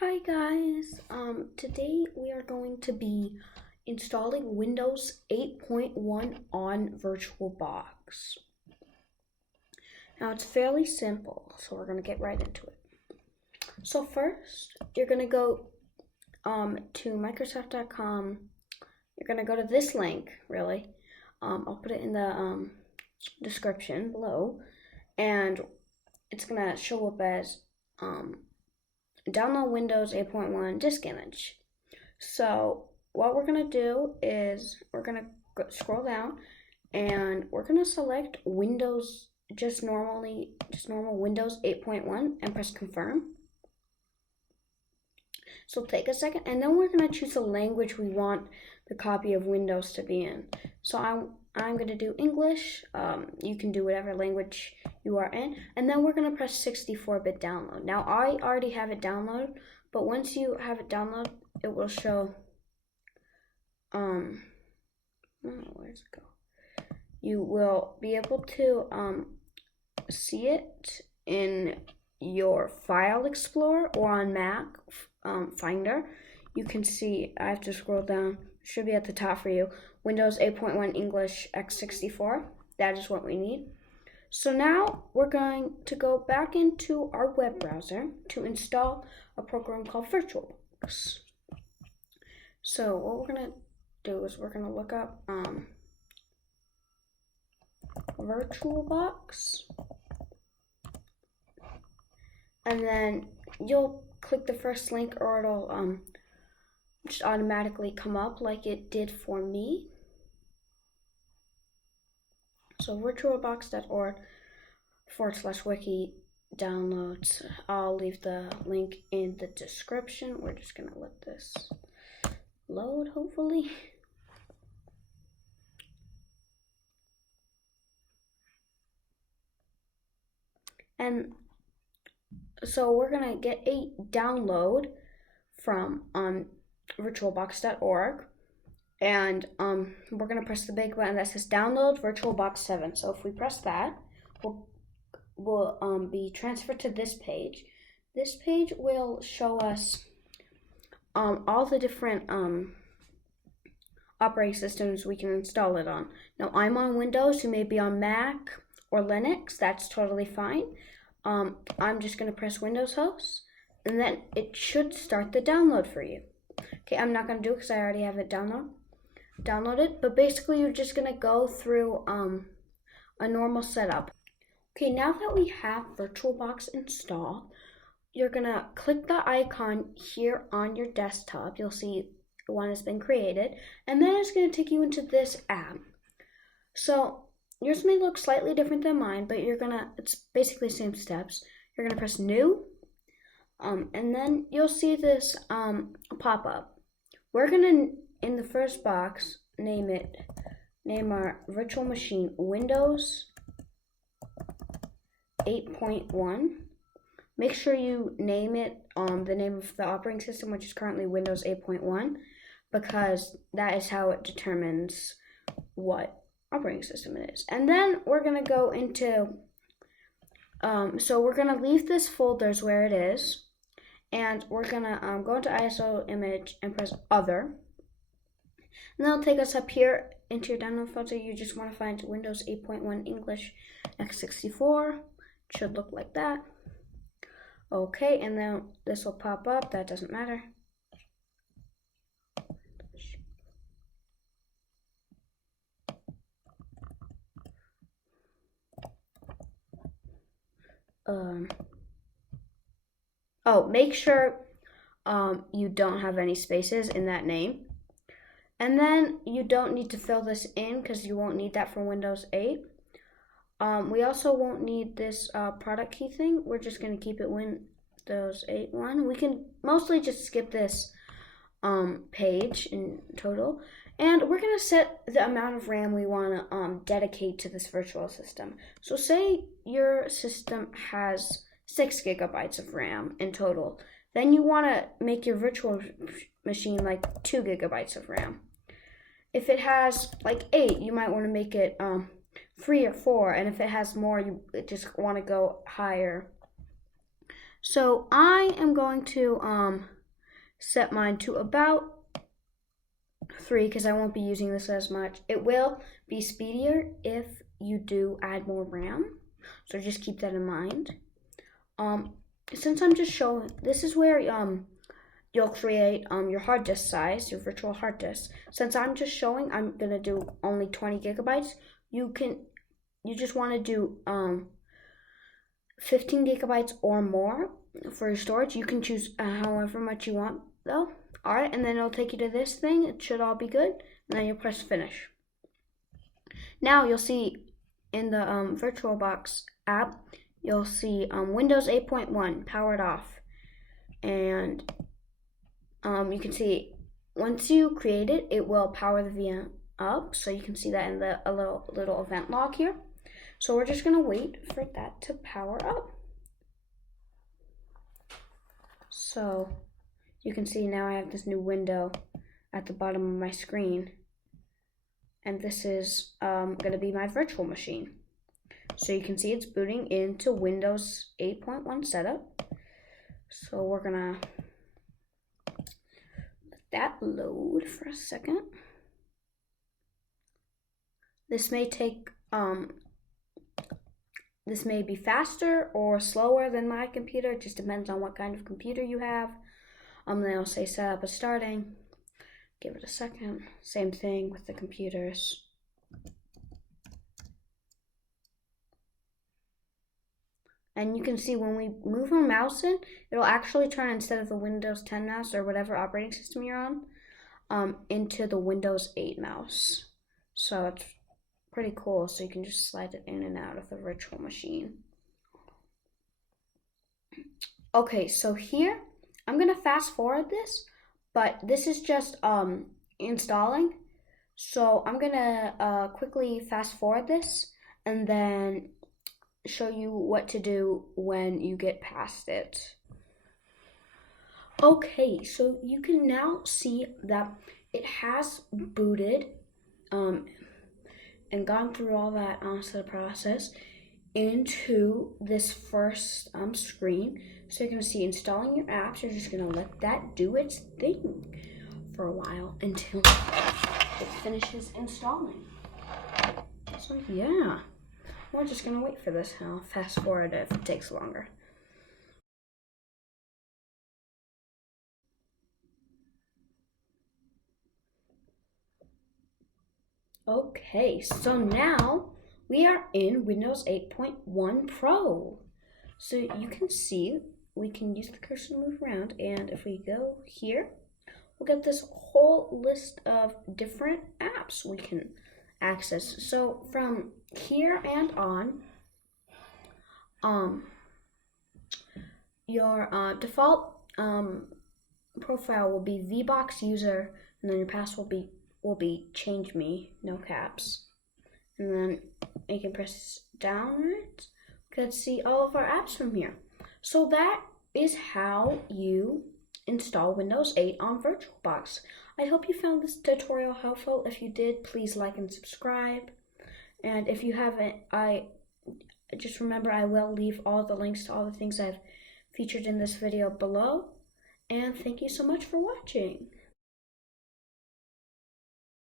Hi guys, today we are going to be installing Windows 8.1 on VirtualBox. Now it's fairly simple, so we're going to get right into it. So first, you're going to go to Microsoft.com. You're going to go to this link, really. I'll put it in the description below, and it's going to show up as download Windows 8.1 disk image. So what we're going to do is we're going to scroll down and we're going to select Windows, just normal Windows 8.1 and press confirm. So take a second and then we're going to choose the language we want the copy of Windows to be in. So I'm going to do English. You can do whatever language you are in. And then we're going to press 64-bit download. Now, I already have it downloaded, but once you have it downloaded, it will show, where's it go? You will be able to see it in your File Explorer or on Mac Finder. You can see, I have to scroll down, should be at the top for you, Windows 8.1 English x64. That is what we need. So now we're going to go back into our web browser to install a program called VirtualBox. So what we're going to do is we're going to look up VirtualBox, and then you'll click the first link or it'll just automatically come up like it did for me. So virtualbox.org/wiki downloads. I'll leave the link in the description. We're just gonna let this load, hopefully. And so we're gonna get a download from virtualbox.org, and we're gonna press the big button that says download VirtualBox 7. So if we press that, we'll be transferred to this page. This page will show us all the different operating systems we can install it on. Now I'm on Windows, you may be on Mac or Linux, that's totally fine. I'm just gonna press Windows host, and then it should start the download for you. Okay, I'm not gonna do it because I already have it downloaded, but basically you're just gonna go through a normal setup. Okay, now that we have VirtualBox installed, you're gonna click the icon here on your desktop. You'll see one has been created, and then it's gonna take you into this app. So yours may look slightly different than mine, but it's basically the same steps. You're gonna press new, and then you'll see this pop up. We're gonna, in the first box, name our virtual machine Windows 8.1. Make sure you name it the name of the operating system, which is currently Windows 8.1, because that is how it determines what operating system it is. And then we're gonna go into, so we're gonna leave this folders where it is, and we're gonna go into ISO image and press other. And that'll take us up here into your download folder. You just want to find Windows 8.1 English x64. It should look like that. Okay, and then this will pop up. That doesn't matter. Make sure you don't have any spaces in that name. And then you don't need to fill this in because you won't need that for Windows 8. We also won't need this product key thing. We're just going to keep it Windows 8.1. We can mostly just skip this page in total. And we're going to set the amount of RAM we want to dedicate to this virtual system. So say your system has 6 gigabytes of RAM in total. Then you want to make your virtual machine like 2 gigabytes of RAM. If it has like 8, you might want to make it 3 or 4. And if it has more, you just want to go higher. So I am going to set mine to about 3 because I won't be using this as much. It will be speedier if you do add more RAM, so just keep that in mind. Since I'm just showing, this is where you'll create your hard disk size, your virtual hard disk. Since I'm just showing, I'm gonna do only 20 gigabytes. You just want to do 15 gigabytes or more for your storage. You can choose however much you want though. Alright, and then it'll take you to this thing. It should all be good. And then you'll press finish. Now you'll see in the VirtualBox app, you'll see Windows 8.1 powered off. And you can see once you create it, it will power the VM up. So you can see that in the little event log here. So we're just gonna wait for that to power up. So you can see now I have this new window at the bottom of my screen. And this is gonna be my virtual machine. So you can see it's booting into Windows 8.1 setup. So we're gonna let that load for a second. This may take this may be faster or slower than my computer. It just depends on what kind of computer you have. Then I'll say setup is starting. Give it a second. Same thing with the computers. And you can see when we move our mouse in, it'll actually turn, instead of the Windows 10 mouse or whatever operating system you're on, into the Windows 8 mouse. So it's pretty cool. So you can just slide it in and out of the virtual machine. Okay, so here, I'm gonna fast forward this, but this is just installing. So I'm gonna quickly fast forward this and then show you what to do when you get past it. Okay, so you can now see that it has booted and gone through all that process into this first screen. So you're going to see installing your apps. You're just going to let that do its thing for a while until it finishes installing. So yeah, we're just going to wait for this. I'll fast forward if it takes longer. Okay, so now we are in Windows 8.1 Pro. So you can see we can use the cursor to move around, and if we go here, we'll get this whole list of different apps we can access. So from here and on, your default profile will be VBox user, and then your password will be change me, no caps. And then you can press downwards. We can see all of our apps from here. So that is how you install Windows 8 on VirtualBox. I hope you found this tutorial helpful. If you did, please like and subscribe. And if you haven't, just remember I will leave all the links to all the things I've featured in this video below. And thank you so much for watching.